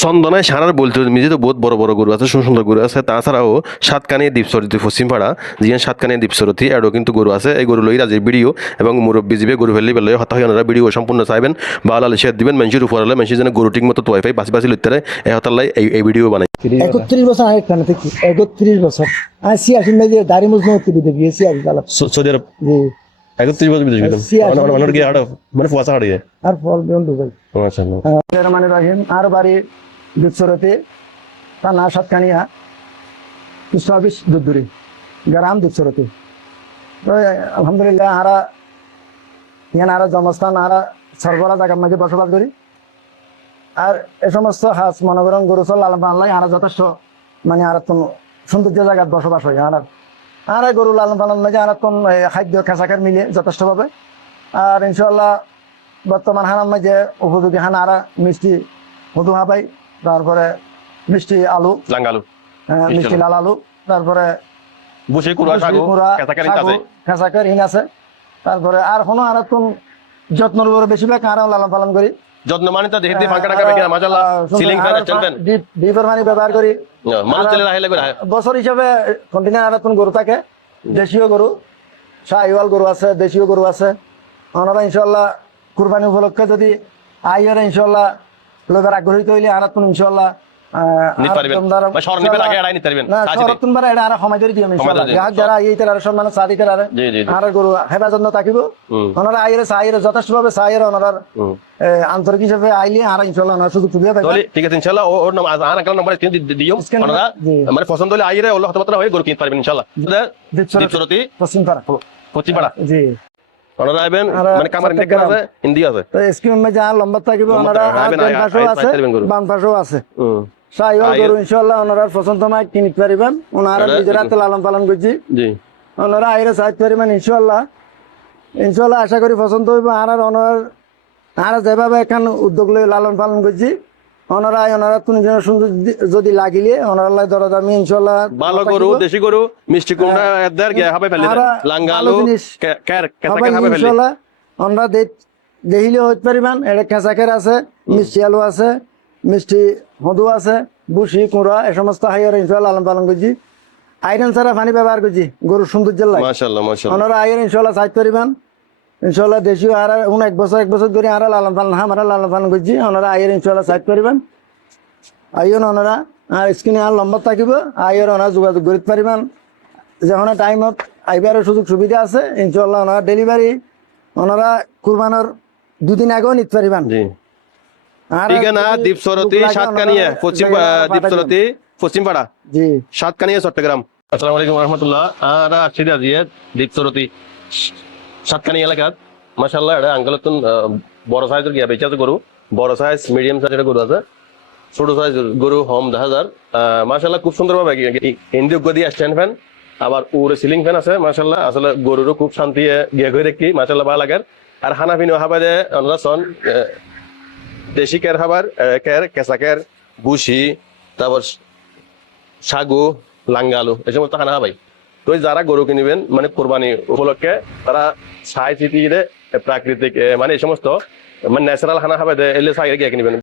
চন্দনায় সারার বলতে মিজে তো বহুত বড় বড় গরু আছে, সুন্দর গরু আছে। তাছাড়াও সাতকানিয়া দ্বীপসরতি পশ্চিমপাড়া জিয়ান সাতকানিয়া দ্বীপসরতি এরও কিন্তু গরু আছে। এই গরু লই রাজের ভিডিও এবং মুরব্বী জীবে গরু ফেললে বেলে হত্যা হয় ওনারা ভিডিও সম্পূর্ণ চাইবেন বা আলালে শেয়ার দিবেন মানুষের উপর হলে মানুষের যেন গরু ঠিক মতো তোয়াইফাই বাসি বাসি লইতে এই হতাল্লাই এই ভিডিও বানাই 31 বছর আগে কানে থেকে 31 বছর আমি 86 মেজে দাড়ি মুজ নতি দিতে গিয়েছি আর গালা সৌদি আরব জি 31 বছর বিদেশ গেলাম মানুষ গিয়ে হাড় মানে ফুয়াশা হারিয়ে আর ফল বন্ধু ভাই মাশাআল্লাহ। রহমানির রহিম আর বাড়ি দুধসরতে থানা সাতকানিয়া পোস্ট অফিস দুধুরি গ্রাম দুধসরতে আলহামদুলিল্লাহ আরা ইয়ান আরা জন্মস্থান আরা সর্বরা জায়গার মাঝে বসবাস করি। আর এ সমস্ত হাজ মনে করেন গরু চল লালন পালন আরা যথেষ্ট মানে আর সৌন্দর্য জায়গায় বসবাস হয় আর গরু লালন পালন মাঝে আর খাদ্য খেসাকের মিলে যথেষ্টভাবে। আর ইনশাল্লাহ বর্তমান হানার মাঝে উপযোগী হানা আরা মিষ্টি মধু হাবাই, তারপরে মিষ্টি আলু লাঙ্গালু মিষ্টি লাল আলু, তারপরে বসে কুড়া সাগো কেসাকের আছে খেসাকের হিন আছে। তারপরে আর কোনো আর যত্নর উপরে বেশিরভাগ আর লালন পালন করি। যত্ন মানে তো দেখতে ফাঁকা টাকা বেকিনা মাশাআল্লাহ সিলিং ফ্যান চলবেন ডিপের পানি ব্যবহার করি। মানুষ চলে রাখলে করে বছর হিসাবে কন্টিনিউ আর গরু থাকে, দেশীয় গরু শাহিওয়াল গরু আছে, দেশীয় গরু আছে। ওনারা ইনশাল্লাহ কুরবানি উপলক্ষে যদি আইয়ারে ইনশাল্লাহ লোকের আগ্রহী হইলে আর ইনশাল্লাহ যারা গরু হেবা যত্ন থাকিব ওনারা আইরে সাইরে যথেষ্ট ভাবে সাইরে ওনার আন্তরিক হিসেবে আইলে আর ইনশাল্লাহ ওনার সুযোগ সুবিধা পাইবে। ঠিক আছে ইনশাআল্লাহ ওর নাম আনা কাল নাম্বার দিও ওনারা মানে পছন্দ হলে আইরে ওলা হতমাত্রা হয়ে গরু কিনতে পারবেন ইনশাআল্লাহ। দ্বীপসরতি পশ্চিমপাড়া জি ওনারা আইবেন মানে কামার নেকার আছে হিন্দি আছে তো স্কিম মে যা লম্বা থাকিব ওনারা ডান পাশেও আছে বাম পাশেও আছে শাহিওয়াল গরু ইনশাআল্লাহ ওনারা পছন্দ মাই কিনতে পারবেন। ওনারা নিজেরা তো লালন পালন করছি জি ওনারা আইরে চাইতে পারবেন ইনশাআল্লাহ। ইনশাআল্লাহ আশা করি পছন্দ হইব। আর ওনার আর যেভাবে এখন উদ্যোগ লই লালন পালন করছি ওনারা তুমি সুন্দর যদি লাগিলে ওনারা দরদামি ইনশাআল্লাহ ভালো গরু দেশি গরু মিষ্টি কুমড়া এদার গিয়া হবে ফেলে লাঙ্গালু কের কেসাকের হবে ফেলে ইনশাআল্লাহ ওনারা দেখিলে হইতে পারিবেন। এটা কেসাকের আছে, মিষ্টি আলু আছে, মিষ্টি মধু আছে, বুসি কুড়া এ সমস্ত হাইয়ার ইনশাআল্লাহ লালন পালন করছি। আয়রন ছাড়া পানি ব্যবহার করছি গরুর সৌন্দর্যের লাগে মাশাআল্লাহ মাশাআল্লাহ। ওনারা আইয়ার ইনশাআল্লাহ চাইতে পারিবেন ইনশাআল্লাহ। দেশীয় আর এক বছর ধরে আর লালন পালন আমরা লালন পালন করছি। ওনারা আইয়ার ইনশাআল্লাহ চাইতে পারিবেন। আইয়ন ওনারা আর স্ক্রিনে আর নম্বর থাকিব আইয়ার ওনারা যোগাযোগ করতে পারিবেন। যখন টাইমত আইবারের সুযোগ সুবিধা আছে ইনশাআল্লাহ। ওনারা ডেলিভারি ওনারা কুরবানোর দুদিন আগেও নিতে পারিবেন। ঠিকানা দ্বীপসরতি সাতকানিয়া দ্বীপসরতি পশ্চিমপাড়া জি সাতকানিয়া চট্টগ্রাম। আসসালামু আলাইকুম রহমতুল্লাহ। আর আসছি আজিয়ে দ্বীপসরতি সাতকানিয়া এলাকাত মাশাআল্লাহ এটা আঙ্কেলতুন বড় সাইজের গিয়া বেচা আছে গরু, বড় সাইজ মিডিয়াম সাইজের গরু আছে, ছোট সাইজ গরু হোম 10,000 মাশাআল্লাহ খুব সুন্দর ভাবে ইন্ডিও গদি স্ট্যান্ড ফ্যান আবার উপরে সিলিং ফ্যান আছে মাশাআল্লাহ। আসলে গরুরও খুব শান্তি গিয়া ঘুরে রাখি মাশাআল্লাহ ভালো লাগে। আর হানাফিনো হাবাদে ওনারা সন দেশি কের খাবার কের কেসাকের বুসি তারপর সাগু লাঙ্গালু এই সমস্ত খানা খাবাই। তো যারা গরু কিনবেন মানে কোরবানি উপলক্ষে তারা সাই চিতি প্রাকৃতিক মানে এই সমস্ত মানে ন্যাচারাল খানা খাবে এলে সাইরে গিয়ে কিনবেন।